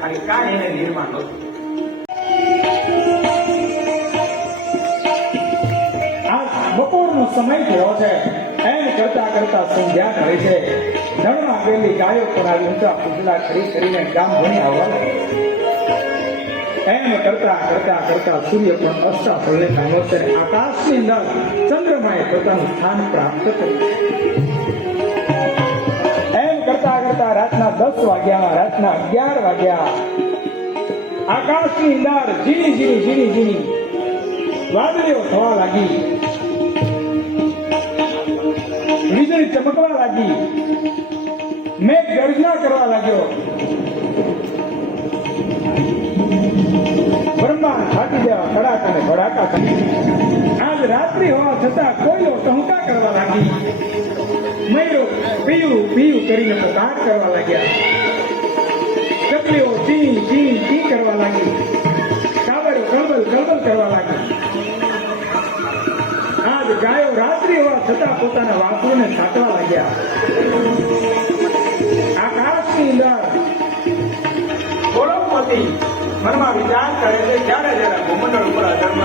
ખાલી કાળ એને નિર્માણ હતું બપોરનો સમય થયો છે? એમ કરતા કરતા સંધ્યા કરે છે. ધણમાં ગયેલી ગાયો પણ આવી ઊંચા પૂજલા કરી કરીને ગામ ભણી આવવા એમ કરતા કરતા કરતા સૂર્ય પણ અષ્ટાફળને પામ્યો છે. આકાશની અંદર ચંદ્રમાએ પોતાનું સ્થાન પ્રાપ્ત કર્યું. કરતા રાતના દસ વાગ્યા, રાતના અગિયાર વાગ્યા. આકાશની અંદર ઝીણી ઝીણી ઝીણી ઝીણી વાદળીઓ થવા લાગી. વીજળી ચમકવા લાગી. મેઘ ગર્જના કરવા લાગ્યો. બ્રહ્માંડ ફાટી જવા કડાક ને ભડાકા. આજ રાત્રિ હોવા છતાં કોઈઓ ટહુકા કરવા લાગી. કરીને પોકાર કરવા લાગ્યા. ચકલીઓ ચી ચી ચી કરવા લાગી. કાવડો કળબલ કળબલ કરવા લાગી. આજ ગાયો રાત્રિ હોવા છતાં પોતાના વાસુને છાંટવા લાગ્યા. આકાશની અંદર ગોળવપતિ મનમાં વિચાર કરે છે જ્યારે જ્યારે ભૂમંડળ ઉપર અધર્મ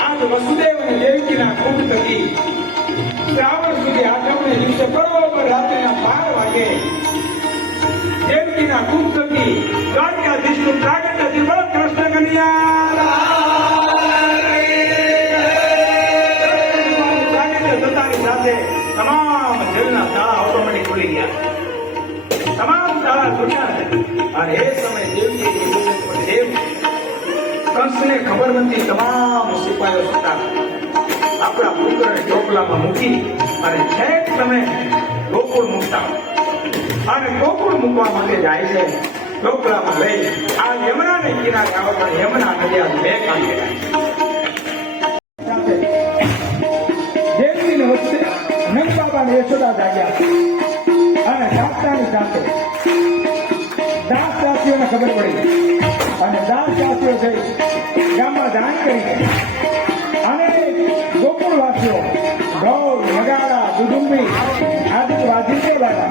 આજ વસુદેવ દેવકીના કુંભ થકી શ્રાવણ સુધી આઠમને દિવસે બરોબર રાત્રિના બાર વાગે દેવકીના કુંભ થકી દ્વારકાધીશનું પ્રાગટ્યથી કૃષ્ણ કન્યા તમામ જેલના તાળા ઓટોમેટિક ખુલી ગયા તમામ તાળા ખુલ્યા અને એ સમયે દેવજી દેવ કંસને ખબર નથી, તમામ સિપાહીઓ હતા આપણા પુત્રને ચોકલામાં મૂકી અને છેક તમે ગોકુળ મૂકતા. અને ગોકુળ મૂકવા માટે જાય છે ચોકલામાં લઈ આ યમુનાને કિનારે આવે પણ યમુના નદીયા બે કાંઠે દેવજીને વચ્ચે નંદ બાબા ને યશોદા જાગ્યા. અને દાસતાની સાથે ખબર પડી અને દાન વાસીઓ થઈ ગામમાં દાન કરી અને ગોકુળવાસીઓ ઢોલ નગાડા કુટુંબી આદિ વાજિંદ્ર વાળા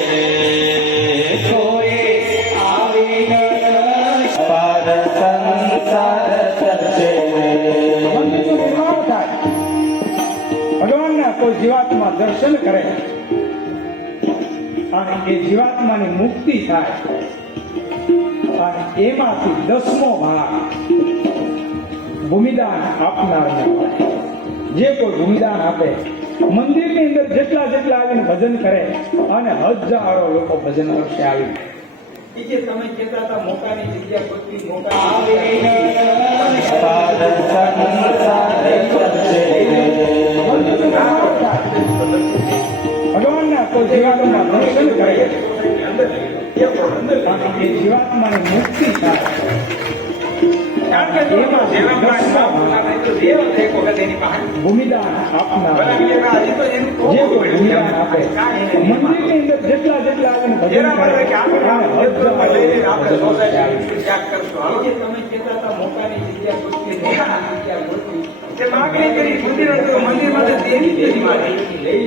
કોઈ જીવાત્મા દર્શન કરે અને એ જીવાત્માની મુક્તિ થાય. અને એમાંથી દસમો ભાગ ભૂમિદાન આપનારને. જે કોઈ ભૂમિદાન આપે, મંદિરની અંદર જેટલા જેટલા આવીને ભજન કરે, અને હજારો લોકો ભજન કરશે આવી ઈ જે તમે કહેતા હતા મોકાની જગ્યા પત્ની મોટા ભગવાનના કોઈ જીવાત્મા દર્શન કરે. એ જીવાત્માની મુક્તિ થાય જેટલા જેટલા આવીને ભજન કરે અને હજારો લોકો ભજન કરશે આવી. તમે કહેતા હતા મોટાની જગ્યા પત્ની મોટાની જગ્યા પત્ની તે માગે કરી તેની વાત